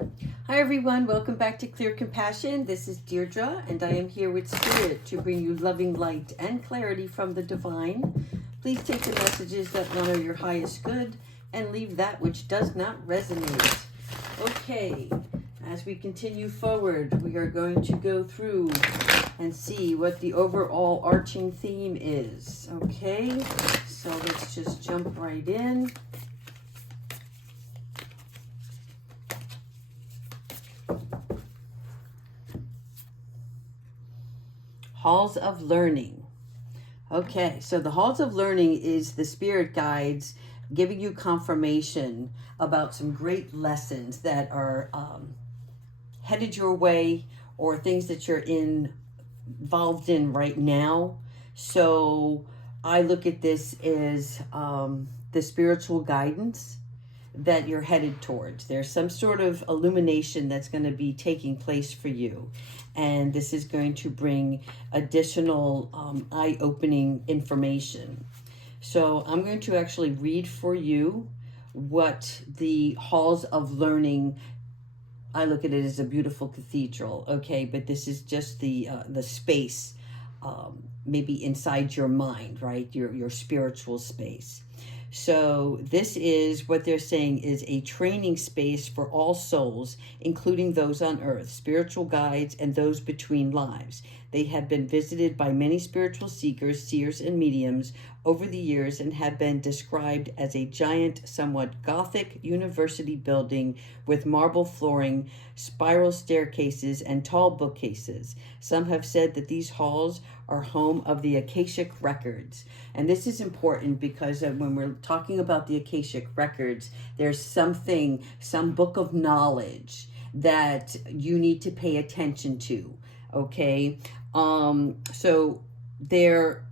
Hi everyone, welcome back to Clear Compassion. This is Deirdre and I am here with Spirit to bring you loving light and clarity from the divine. Please take the messages that honor your highest good and leave that which does not resonate. Okay, as we continue forward, we are going to go through and see what the overall arching theme is. Okay, so let's just jump right in. Halls of Learning. Okay, so the Halls of Learning is the spirit guides giving you confirmation about some great lessons that are headed your way or things that you're involved in right now. So I look at this as the spiritual guidance that you're headed towards. There's some sort of illumination that's going to be taking place for you. And this is going to bring additional eye-opening information. So I'm going to actually read for you what the Halls of Learning, I look at it as a beautiful cathedral, okay? But this is just the space, maybe inside your mind, right? Your spiritual space. So this is what they're saying is a training space for all souls, including those on earth, spiritual guides, and those between lives. They have been visited by many spiritual seekers, seers, and mediums over the years and have been described as a giant, somewhat Gothic university building with marble flooring, spiral staircases, and tall bookcases. Some have said that these halls are home of the Akashic records. And this is important because when we're talking about the Akashic records, there's some book of knowledge that you need to pay attention to, okay? So there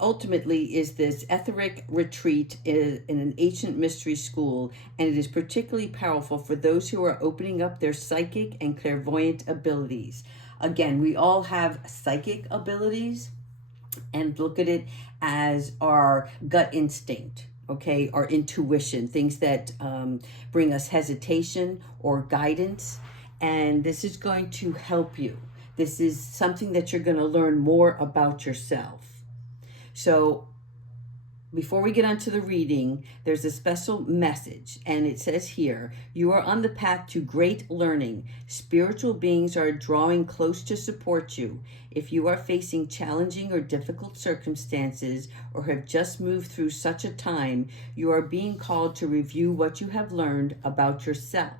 ultimately is this etheric retreat in an ancient mystery school, and it is particularly powerful for those who are opening up their psychic and clairvoyant abilities. Again, we all have psychic abilities, and look at it as our gut instinct, okay, our intuition, things that bring us hesitation or guidance. And this is going to help you. This is something that you're going to learn more about yourself. So before we get onto the reading, there's a special message, and it says here, you are on the path to great learning. Spiritual beings are drawing close to support you. If you are facing challenging or difficult circumstances or have just moved through such a time, you are being called to review what you have learned about yourself.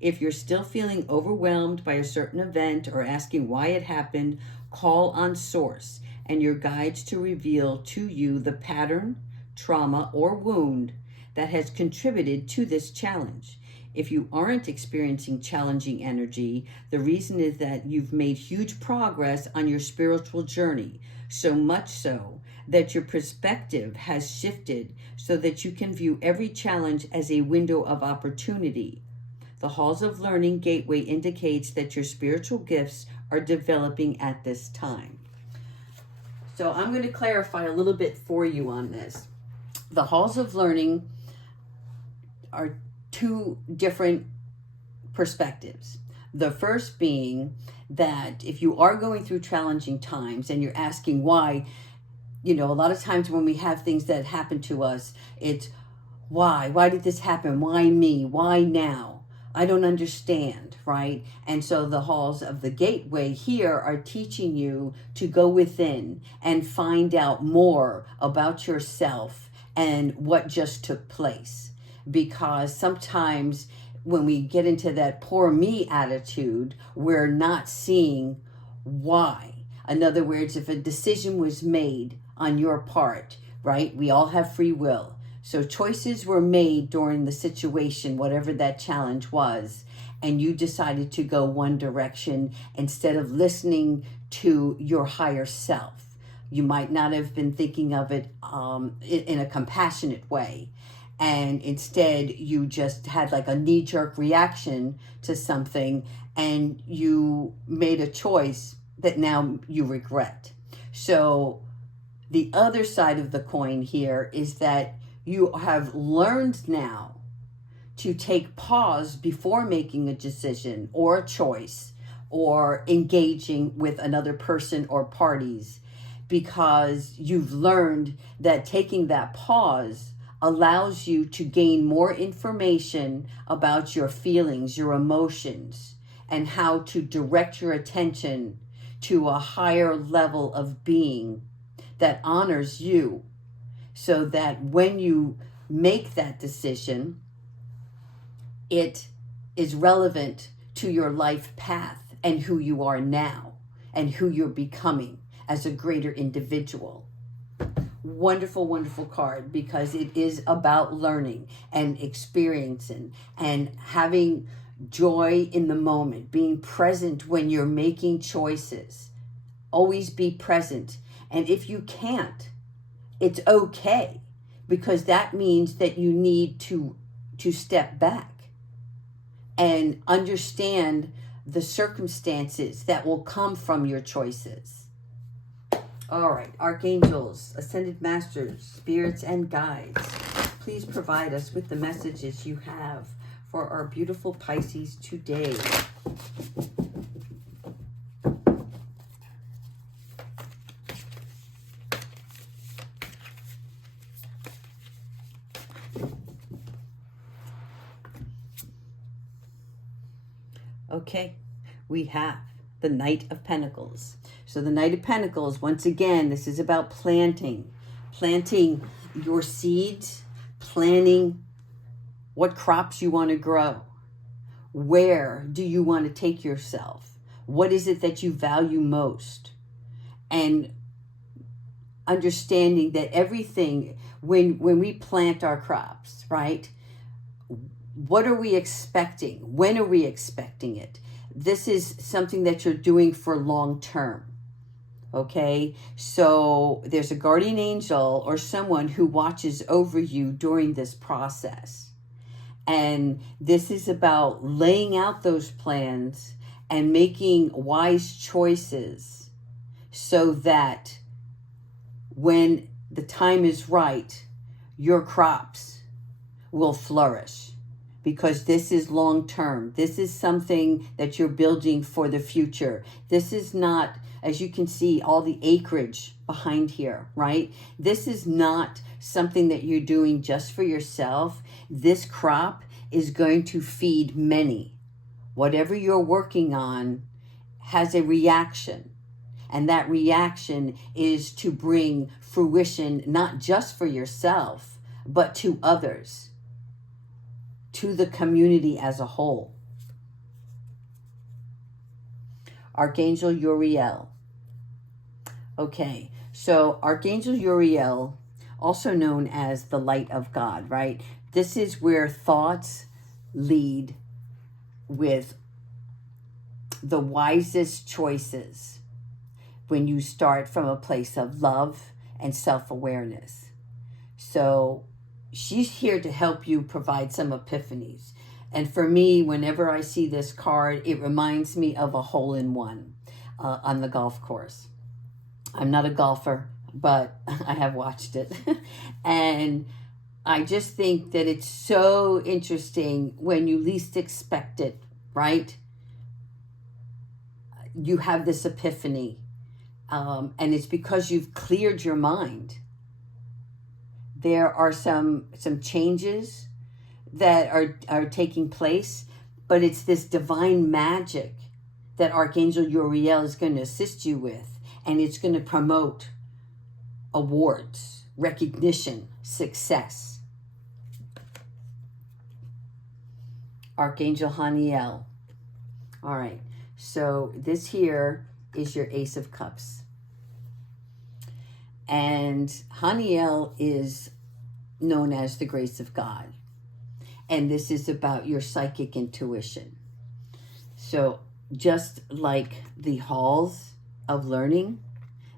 If you're still feeling overwhelmed by a certain event or asking why it happened, call on Source and your guides to reveal to you the pattern, trauma, or wound that has contributed to this challenge. If you aren't experiencing challenging energy, the reason is that you've made huge progress on your spiritual journey, so much so that your perspective has shifted so that you can view every challenge as a window of opportunity. The Halls of Learning Gateway indicates that your spiritual gifts are developing at this time. So I'm going to clarify a little bit for you on this. The Halls of Learning are two different perspectives. The first being that if you are going through challenging times and you're asking why, a lot of times when we have things that happen to us, it's why? Why did this happen? Why me? Why now? I don't understand, right? And so the halls of the gateway here are teaching you to go within and find out more about yourself and what just took place. Because sometimes when we get into that poor me attitude, we're not seeing why. In other words, if a decision was made on your part, right? We all have free will. So choices were made during the situation, whatever that challenge was, and you decided to go one direction instead of listening to your higher self. You might not have been thinking of it in a compassionate way. And instead, you just had like a knee-jerk reaction to something, and you made a choice that now you regret. So the other side of the coin here is that you have learned now to take pause before making a decision or a choice or engaging with another person or parties, because you've learned that taking that pause allows you to gain more information about your feelings, your emotions, and how to direct your attention to a higher level of being that honors you, so that when you make that decision, it is relevant to your life path and who you are now and who you're becoming as a greater individual. Wonderful, wonderful card, because it is about learning and experiencing and having joy in the moment, being present when you're making choices. Always be present. And if you can't, it's okay, because that means that you need to step back and understand the circumstances that will come from your choices. All right, archangels, ascended masters, spirits, and guides, please provide us with the messages you have for our beautiful Pisces today. Okay, we have the Knight of Pentacles. So the Knight of Pentacles, once again, this is about planting your seeds, planning what crops you want to grow. Where do you want to take yourself? What is it that you value most? And understanding that everything, when we plant our crops, right? What are we expecting? When are we expecting it? This is something that you're doing for long term. Okay, so there's a guardian angel or someone who watches over you during this process. And this is about laying out those plans and making wise choices so that when the time is right, your crops will flourish. Because this is long term. This is something that you're building for the future. This is not, as you can see, all the acreage behind here, right? This is not something that you're doing just for yourself. This crop is going to feed many. Whatever you're working on has a reaction. And that reaction is to bring fruition, not just for yourself, but to others, to the community as a whole. Archangel Uriel. Okay, so Archangel Uriel, also known as the light of God, right? This is where thoughts lead with the wisest choices when you start from a place of love and self-awareness. So she's here to help you provide some epiphanies. And for me, whenever I see this card, it reminds me of a hole-in-one on the golf course. I'm not a golfer, but I have watched it. And I just think that it's so interesting when you least expect it, right? You have this epiphany. And it's because you've cleared your mind. There are some changes that are taking place, but it's this divine magic that Archangel Uriel is going to assist you with, and it's going to promote awards, recognition, success. Archangel Haniel. All right, so this here is your Ace of Cups. And Haniel is known as the grace of God. And this is about your psychic intuition. So just like the halls of learning,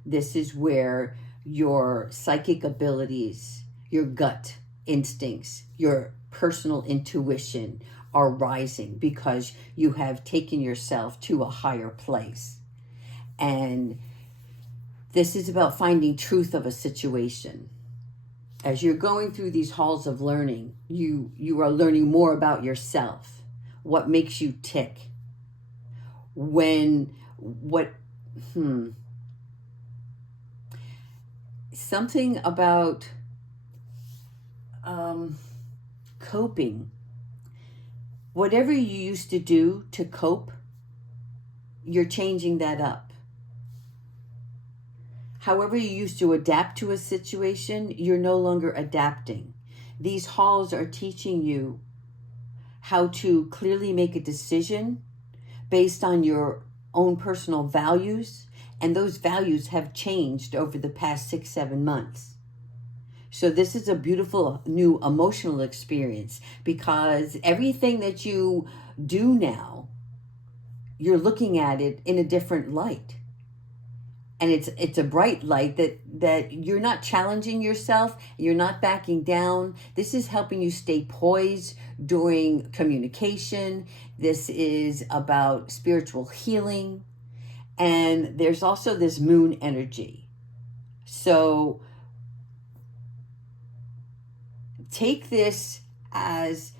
this is where your psychic abilities, your gut instincts, your personal intuition are rising because you have taken yourself to a higher place. And this is about finding truth of a situation. as you're going through these halls of learning, you are learning more about yourself, what makes you tick, something about coping. Whatever you used to do to cope, you're changing that up. However you used to adapt to a situation, you're no longer adapting. These halls are teaching you how to clearly make a decision based on your own personal values, and those values have changed over the past 6-7 months. So this is a beautiful new emotional experience, because everything that you do now, you're looking at it in a different light. And it's a bright light that you're not challenging yourself, you're not backing down. This is helping you stay poised during communication. This is about spiritual healing. And there's also this moon energy. So take this as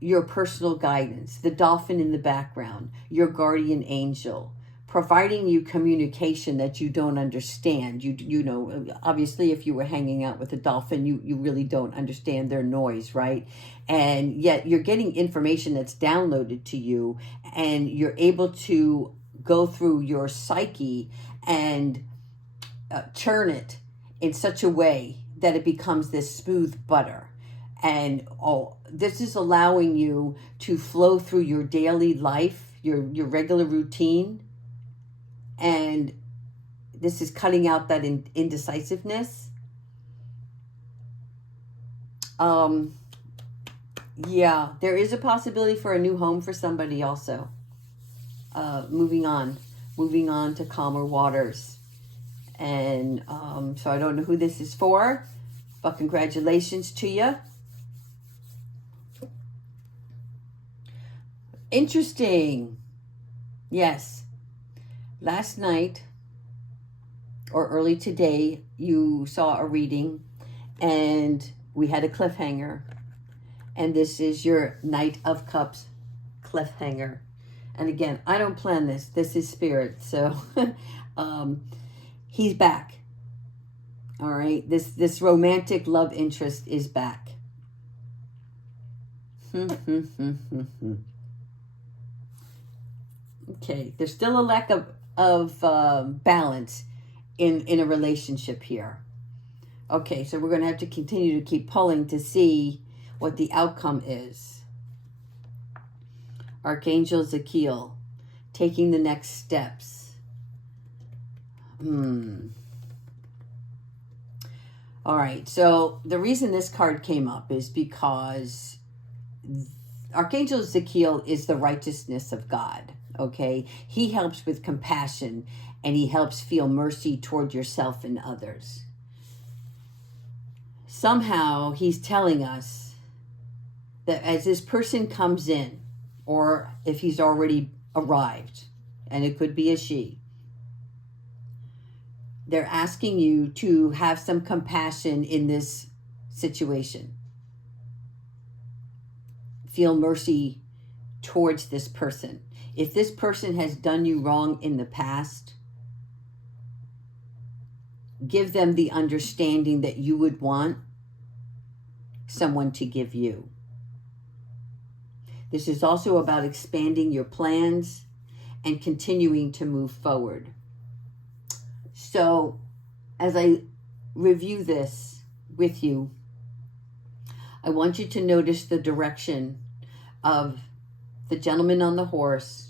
your personal guidance, the dolphin in the background, your guardian angel, providing you communication that you don't understand. You know, obviously, if you were hanging out with a dolphin, you really don't understand their noise, right? And yet you're getting information that's downloaded to you, and you're able to go through your psyche and churn it in such a way that it becomes this smooth butter. And this is allowing you to flow through your daily life, your regular routine. And this is cutting out that indecisiveness. Yeah, there is a possibility for a new home for somebody also. Moving on to calmer waters. And so I don't know who this is for, but congratulations to you. Interesting. Yes. Last night or early today, you saw a reading and we had a cliffhanger. And this is your Knight of Cups cliffhanger. And again, I don't plan this. This is spirit. So he's back. All right. This romantic love interest is back. Okay. There's still a lack of balance in a relationship here. Okay. So we're going to have to continue to keep pulling to see what the outcome is. Archangel Zakiel, taking the next steps. All right, so the reason this card came up is because Archangel Zakiel is the righteousness of God, okay? He helps with compassion, and he helps feel mercy toward yourself and others. Somehow, he's telling us that as this person comes in, or if he's already arrived, and it could be a she, they're asking you to have some compassion in this situation. Feel mercy towards this person. If this person has done you wrong in the past, give them the understanding that you would want someone to give you. This is also about expanding your plans and continuing to move forward. So, as I review this with you, I want you to notice the direction of the gentleman on the horse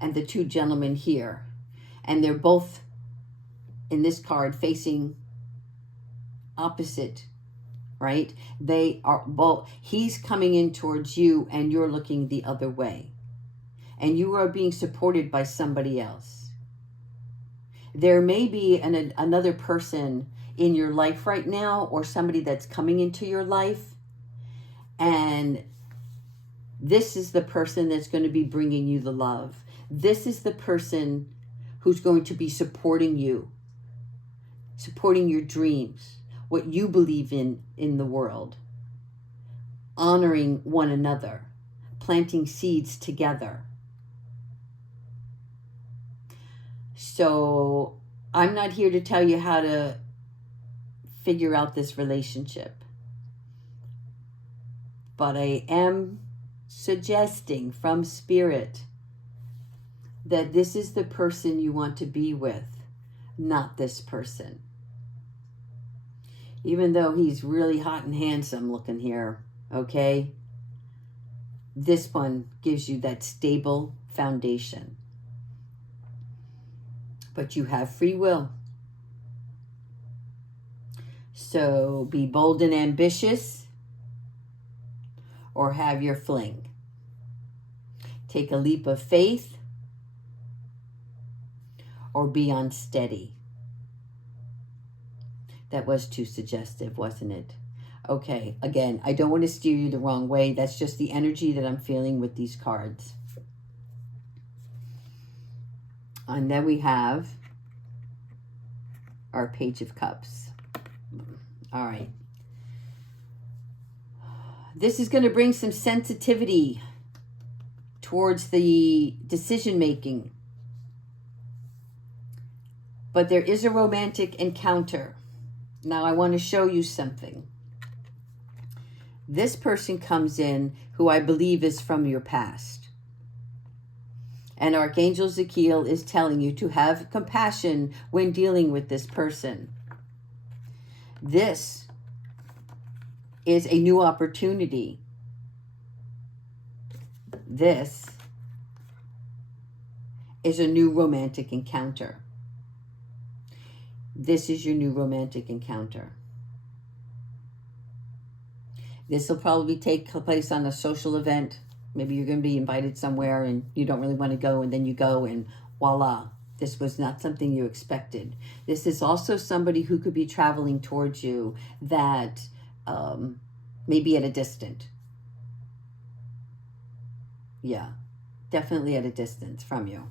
and the two gentlemen here. And they're both, in this card, facing opposite, right? They are both, he's coming in towards you and you're looking the other way. And you are being supported by somebody else. There may be another person in your life right now, or somebody that's coming into your life. And this is the person that's going to be bringing you the love. This is the person who's going to be supporting you, supporting your dreams, what you believe in the world, honoring one another, planting seeds together. So I'm not here to tell you how to figure out this relationship, but I am suggesting from Spirit that this is the person you want to be with, not this person. Even though he's really hot and handsome looking here, okay? This one gives you that stable foundation. But you have free will. So be bold and ambitious, or have your fling. Take a leap of faith, or be unsteady. That was too suggestive, wasn't it? Okay, again, I don't want to steer you the wrong way. That's just the energy that I'm feeling with these cards. And then we have our Page of Cups. All right. This is going to bring some sensitivity towards the decision making. But there is a romantic encounter. Now I want to show you something. This person comes in who I believe is from your past. And Archangel Zachiel is telling you to have compassion when dealing with this person. This is a new opportunity. This is a new romantic encounter. This is your new romantic encounter. This will probably take place on a social event. Maybe you're going to be invited somewhere and you don't really want to go, and then you go and voila, this was not something you expected. This is also somebody who could be traveling towards you that may be at a distance. Yeah, definitely at a distance from you.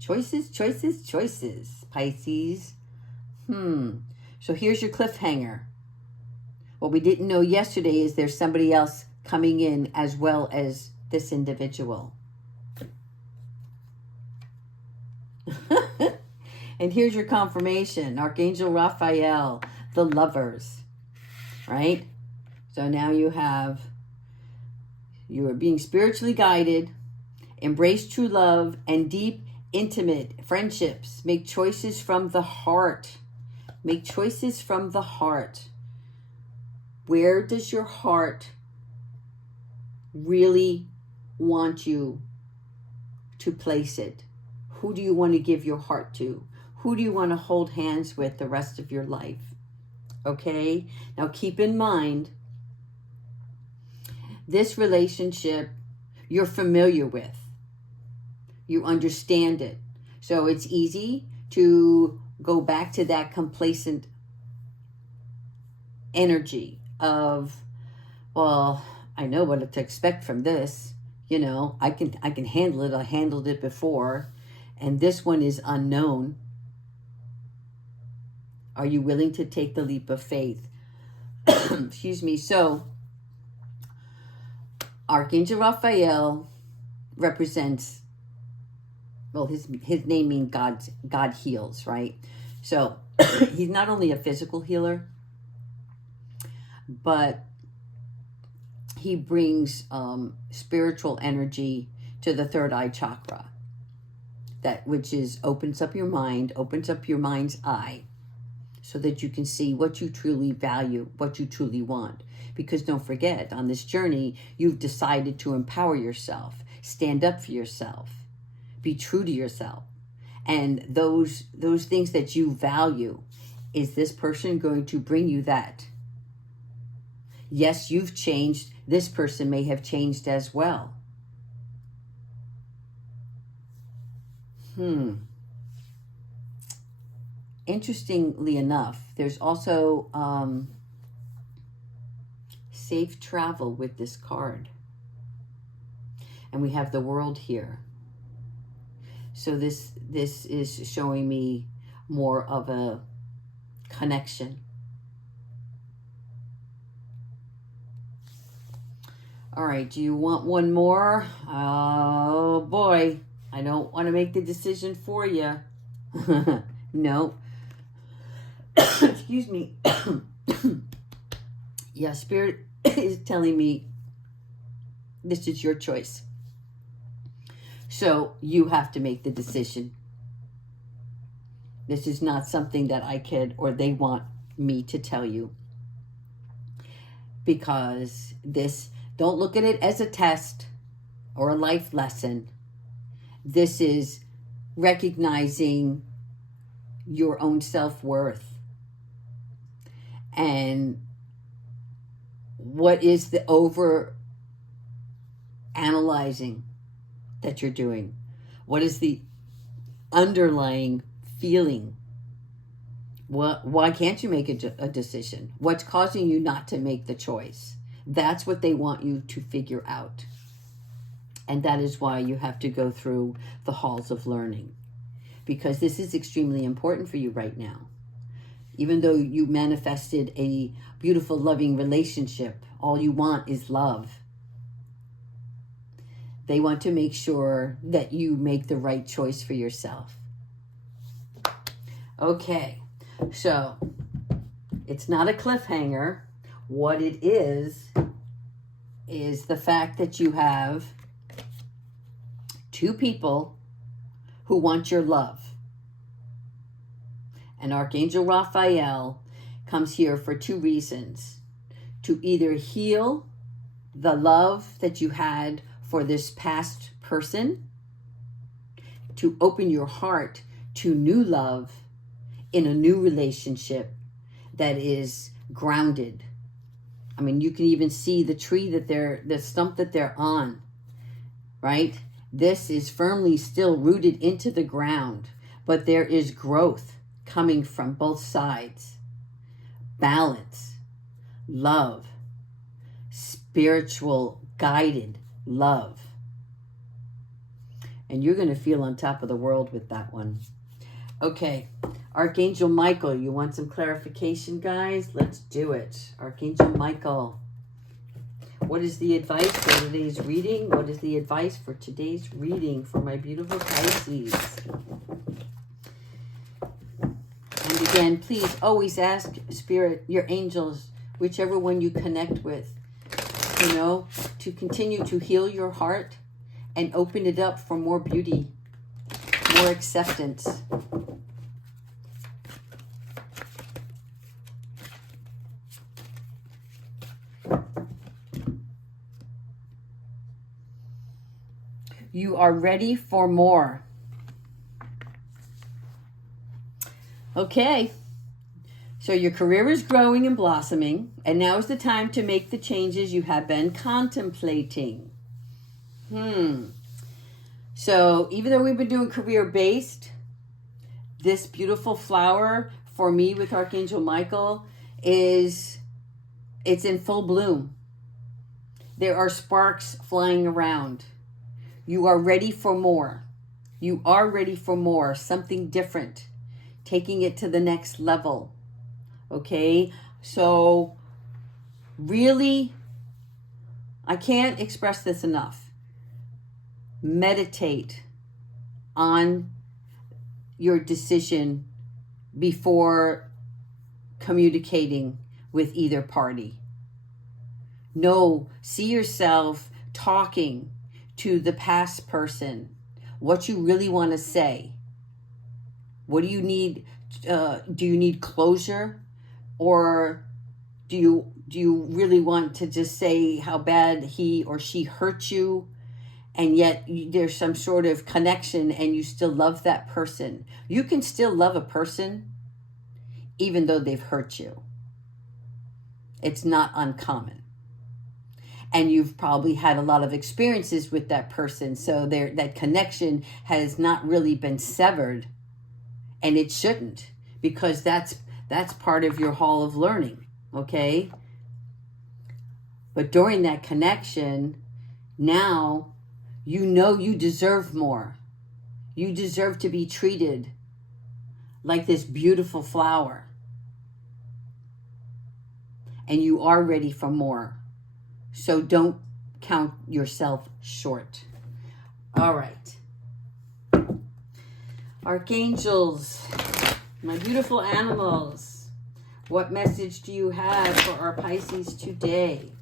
Choices, choices, choices, Pisces. So here's your cliffhanger. What we didn't know yesterday is there's somebody else coming in as well as this individual. And here's your confirmation. Archangel Raphael, the lovers, right? So now you are being spiritually guided, embrace true love and deep, intimate friendships. Make choices from the heart. Make choices from the heart. Where does your heart really want you to place it? Who do you want to give your heart to? Who do you want to hold hands with the rest of your life? Okay? Now keep in mind, this relationship you're familiar with. You understand it. So it's easy to go back to that complacent energy of, well, I know what to expect from this. You know, I can handle it. I handled it before. And this one is unknown. Are you willing to take the leap of faith? Excuse me. So Archangel Raphael represents, well, his name means God heals, right? So he's not only a physical healer, but he brings spiritual energy to the third eye chakra, which opens up your mind, opens up your mind's eye, so that you can see what you truly value, what you truly want. Because don't forget, on this journey, you've decided to empower yourself, stand up for yourself, be true to yourself. And those things that you value, is this person going to bring you that? Yes, you've changed. This person may have changed as well. Interestingly enough, there's also safe travel with this card. And we have the World here. So this is showing me more of a connection. All right, do you want one more? Oh boy, I don't want to make the decision for you. No. Excuse me. Yeah, Spirit is telling me this is your choice. So you have to make the decision. This is not something that I could or they want me to tell you. Because this, don't look at it as a test or a life lesson. This is recognizing your own self-worth. And what is the over analyzing that you're doing? What is the underlying feeling? Why can't you make a decision? What's causing you not to make the choice? That's what they want you to figure out. And that is why you have to go through the halls of learning. Because this is extremely important for you right now. Even though you manifested a beautiful, loving relationship, all you want is love. They want to make sure that you make the right choice for yourself. Okay, so it's not a cliffhanger. What it is the fact that you have two people who want your love. And Archangel Raphael comes here for two reasons. To either heal the love that you had for this past person, to open your heart to new love in a new relationship that is grounded. I mean, you can even see the tree that the stump that they're on, right? This is firmly still rooted into the ground, but there is growth coming from both sides. Balance, love, spiritual guided love. And you're going to feel on top of the world with that one. Okay, Archangel Michael, you want some clarification, guys? Let's do it. Archangel Michael, what is the advice for today's reading? What is the advice for today's reading for my beautiful Pisces? And again, please always ask Spirit, your angels, whichever one you connect with, to continue to heal your heart and open it up for more beauty, more acceptance. You are ready for more. Okay. So your career is growing and blossoming, and now is the time to make the changes you have been contemplating. So even though we've been doing career-based, this beautiful flower for me with Archangel Michael it's in full bloom. There are sparks flying around. You are ready for more. You are ready for more, something different, taking it to the next level. Okay, so really, I can't express this enough. Meditate on your decision before communicating with either party. No, see yourself talking to the past person, what you really want to say. What do you need? Do you need closure? Or do you really want to just say how bad he or she hurt you, and yet there's some sort of connection and you still love that person? You can still love a person even though they've hurt you. It's not uncommon. And you've probably had a lot of experiences with that person, so that connection has not really been severed, and it shouldn't, because that's part of your hall of learning, okay? But during that connection, now you know you deserve more. You deserve to be treated like this beautiful flower. and you are ready for more. So don't count yourself short. All right. Archangels, my beautiful animals, what message do you have for our Pisces today?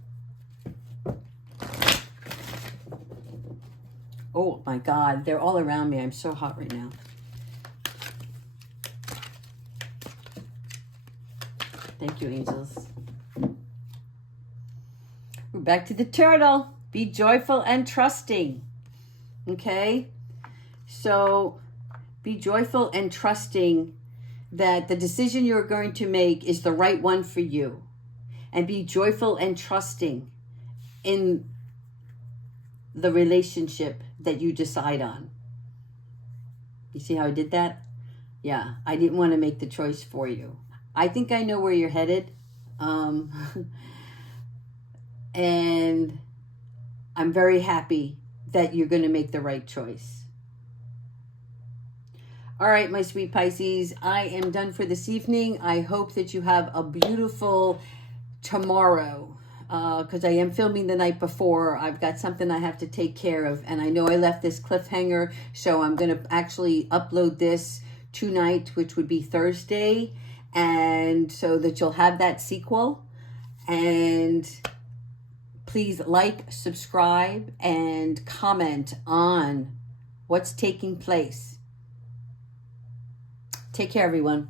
Oh my God, they're all around me. I'm so hot right now. Thank you, angels. We're back to the turtle. Be joyful and trusting. Okay? So be joyful and trusting that the decision you're going to make is the right one for you. And be joyful and trusting in the relationship that you decide on. You see how I did that? Yeah, I didn't want to make the choice for you. I think I know where you're headed. And I'm very happy that you're going to make the right choice. All right, my sweet Pisces, I am done for this evening. I hope that you have a beautiful tomorrow, because I am filming the night before. I've got something I have to take care of, and I know I left this cliffhanger, so I'm going to actually upload this tonight, which would be Thursday, and so that you'll have that sequel. And please like, subscribe, and comment on what's taking place. Take care, everyone.